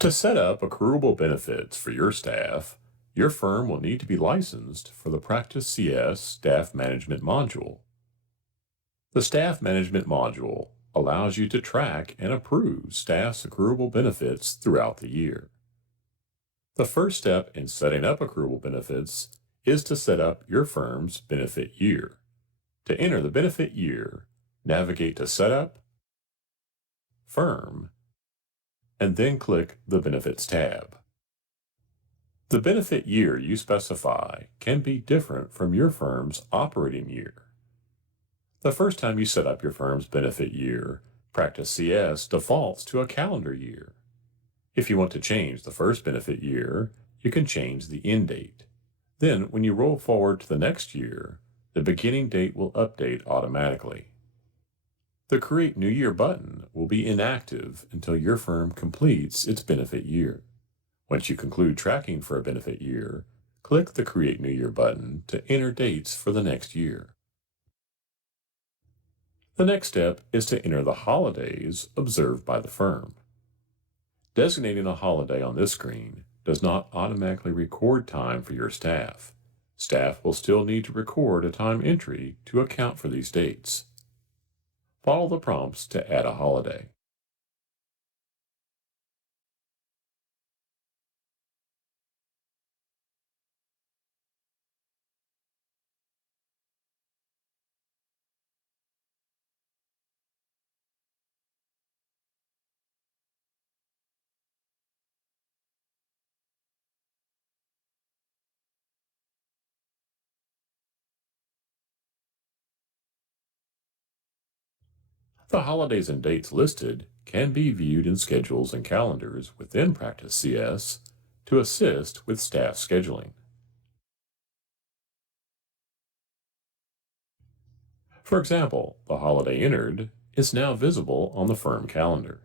To set up accruable benefits for your staff, your firm will need to be licensed for the Practice CS Staff Management module. The Staff Management module allows you to track and approve staff's accruable benefits throughout the year. The first step in setting up accruable benefits is to set up your firm's benefit year. To enter the benefit year, navigate to Setup, Firm, and then click the Benefits tab. The benefit year you specify can be different from your firm's operating year. The first time you set up your firm's benefit year, Practice CS defaults to a calendar year. If you want to change the first benefit year, you can change the end date. Then, when you roll forward to the next year, the beginning date will update automatically. The Create New Year button will be inactive until your firm completes its benefit year. Once you conclude tracking for a benefit year, click the Create New Year button to enter dates for the next year. The next step is to enter the holidays observed by the firm. Designating a holiday on this screen does not automatically record time for your staff. Staff will still need to record a time entry to account for these dates. Follow the prompts to add a holiday. The holidays and dates listed can be viewed in schedules and calendars within Practice CS to assist with staff scheduling. For example, the holiday entered is now visible on the firm calendar.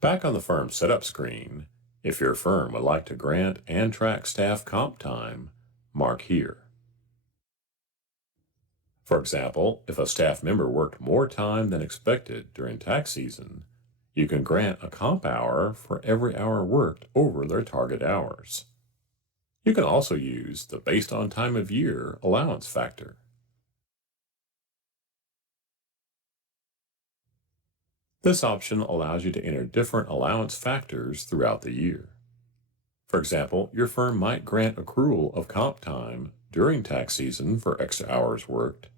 Back on the firm setup screen, if your firm would like to grant and track staff comp time, mark here. For example, if a staff member worked more time than expected during tax season, you can grant a comp hour for every hour worked over their target hours. You can also use the based on time of year allowance factor. This option allows you to enter different allowance factors throughout the year. For example, your firm might grant accrual of comp time during tax season for extra hours worked,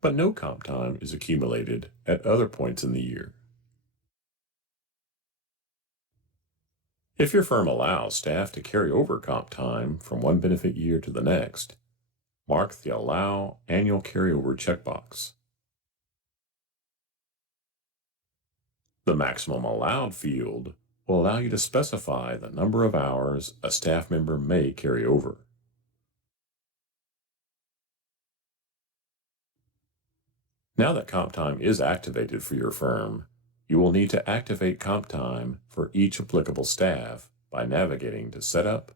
but no comp time is accumulated at other points in the year. If your firm allows staff to carry over comp time from one benefit year to the next, mark the Allow Annual Carryover checkbox. The Maximum Allowed field will allow you to specify the number of hours a staff member may carry over. Now that comp time is activated for your firm, you will need to activate comp time for each applicable staff by navigating to Setup,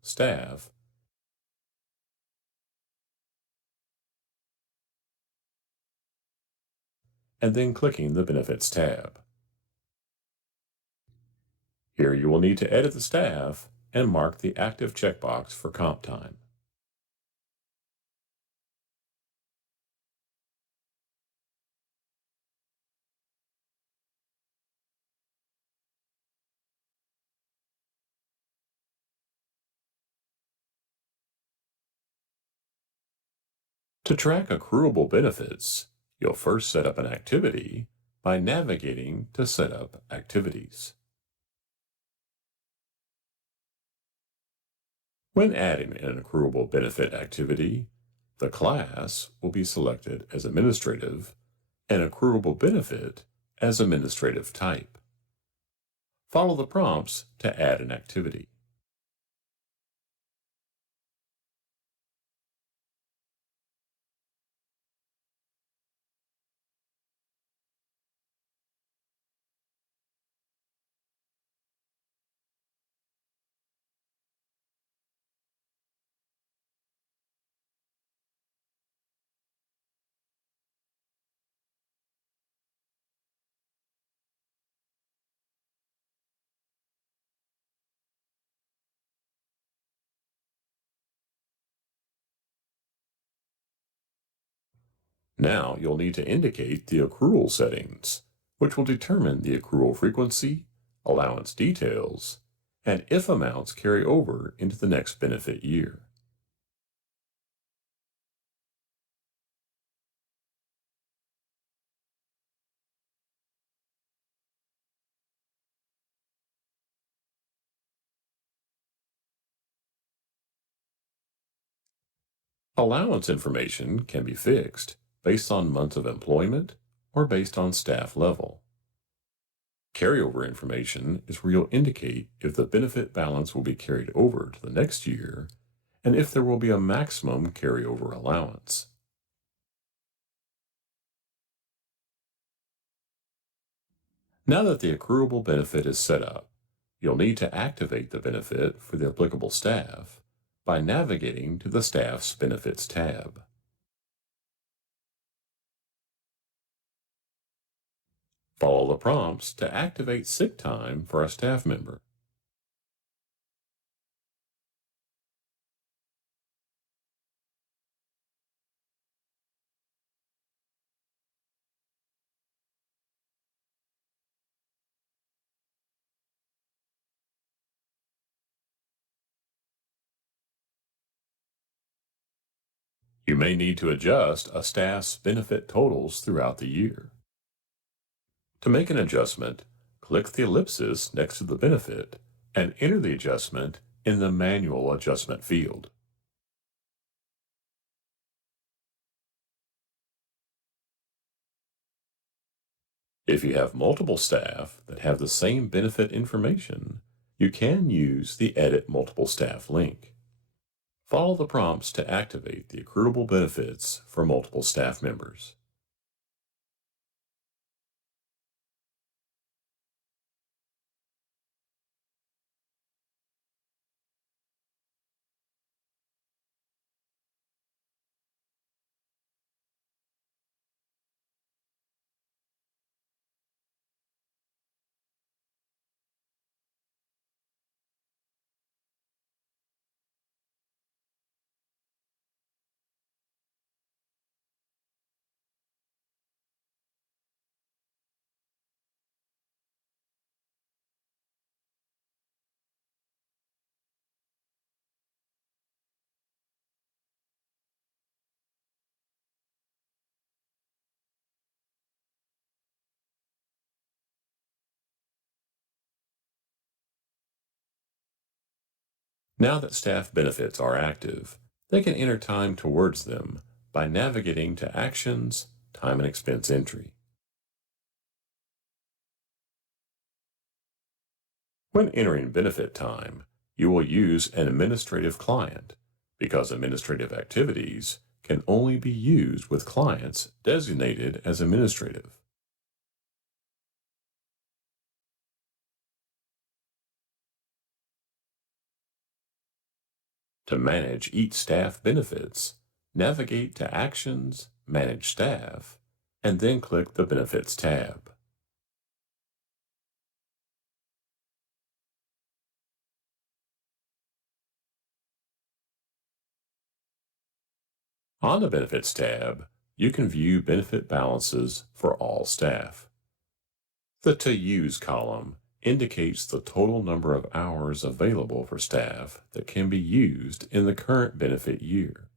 Staff, and then clicking the Benefits tab. Here you will need to edit the staff and mark the active checkbox for comp time. To track accruable benefits, you'll first set up an activity by navigating to Set up Activities. When adding an accruable benefit activity, the class will be selected as administrative and accruable benefit as administrative type. Follow the prompts to add an activity. Now you'll need to indicate the accrual settings, which will determine the accrual frequency, allowance details, and if amounts carry over into the next benefit year. Allowance information can be fixed based on months of employment or based on staff level. Carryover information is where you'll indicate if the benefit balance will be carried over to the next year and if there will be a maximum carryover allowance. Now that the accruable benefit is set up, you'll need to activate the benefit for the applicable staff by navigating to the Staff's Benefits tab. Follow the prompts to activate sick time for a staff member. You may need to adjust a staff's benefit totals throughout the year. To make an adjustment, click the ellipsis next to the benefit and enter the adjustment in the Manual Adjustment field. If you have multiple staff that have the same benefit information, you can use the Edit Multiple Staff link. Follow the prompts to activate the accruable benefits for multiple staff members. Now that staff benefits are active, they can enter time towards them by navigating to Actions, Time and Expense Entry. When entering benefit time, you will use an administrative client because administrative activities can only be used with clients designated as administrative. To manage each staff benefits, navigate to Actions, Manage Staff, and then click the Benefits tab. On the Benefits tab, you can view benefit balances for all staff. The To Use column indicates the total number of hours available for staff that can be used in the current benefit year.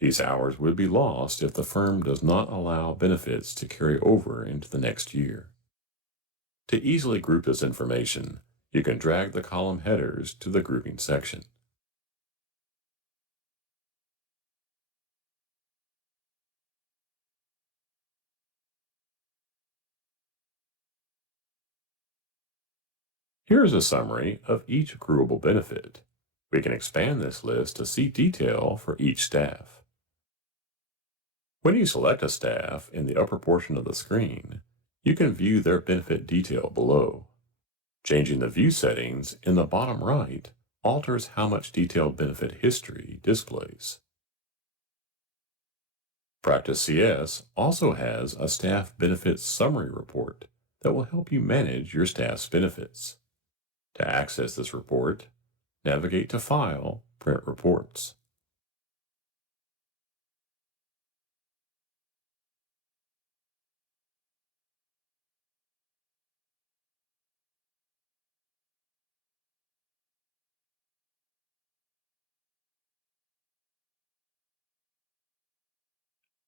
These hours would be lost if the firm does not allow benefits to carry over into the next year. To easily group this information, you can drag the column headers to the grouping section. Here is a summary of each accruable benefit. We can expand this list to see detail for each staff. When you select a staff in the upper portion of the screen, you can view their benefit detail below. Changing the view settings in the bottom right alters how much detailed benefit history displays. Practice CS also has a staff benefits summary report that will help you manage your staff's benefits. To access this report, navigate to File, Print Reports.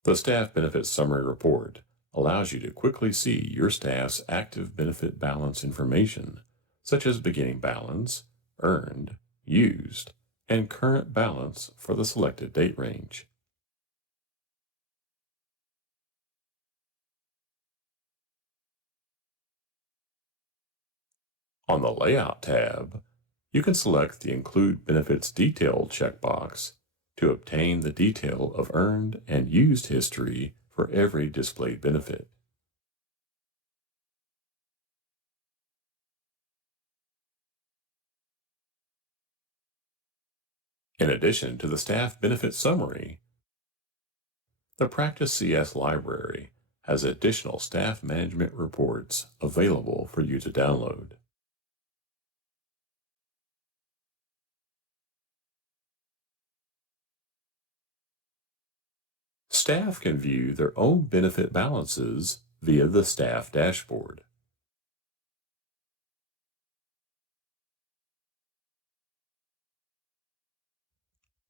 The Staff Benefits Summary Report allows you to quickly see your staff's active benefit balance information, such as beginning balance, earned, used, and current balance for the selected date range. On the Layout tab, you can select the Include Benefits Detail checkbox to obtain the detail of earned and used history for every displayed benefit. In addition to the Staff Benefit Summary, the Practice CS Library has additional staff management reports available for you to download. Staff can view their own benefit balances via the staff dashboard.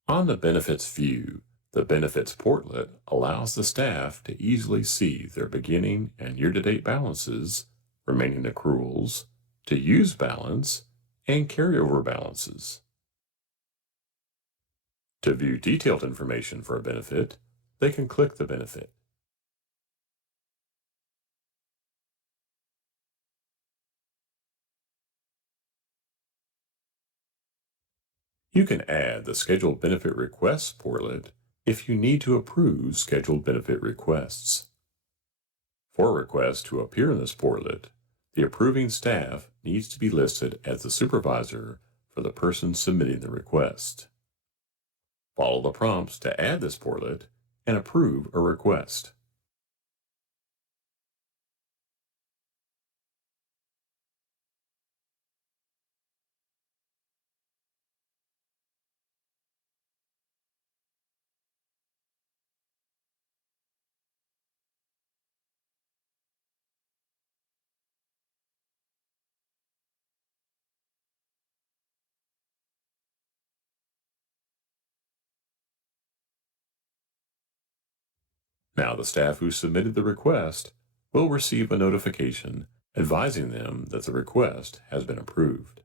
On the Benefits view, the Benefits portlet allows the staff to easily see their beginning and year-to-date balances, remaining accruals, to use balance, and carryover balances. To view detailed information for a benefit, they can click the benefit. You can add the Scheduled Benefit Requests portlet if you need to approve scheduled benefit requests. For a request to appear in this portlet, the approving staff needs to be listed as the supervisor for the person submitting the request. Follow the prompts to add this portlet and approve a request. Now the staff who submitted the request will receive a notification advising them that the request has been approved.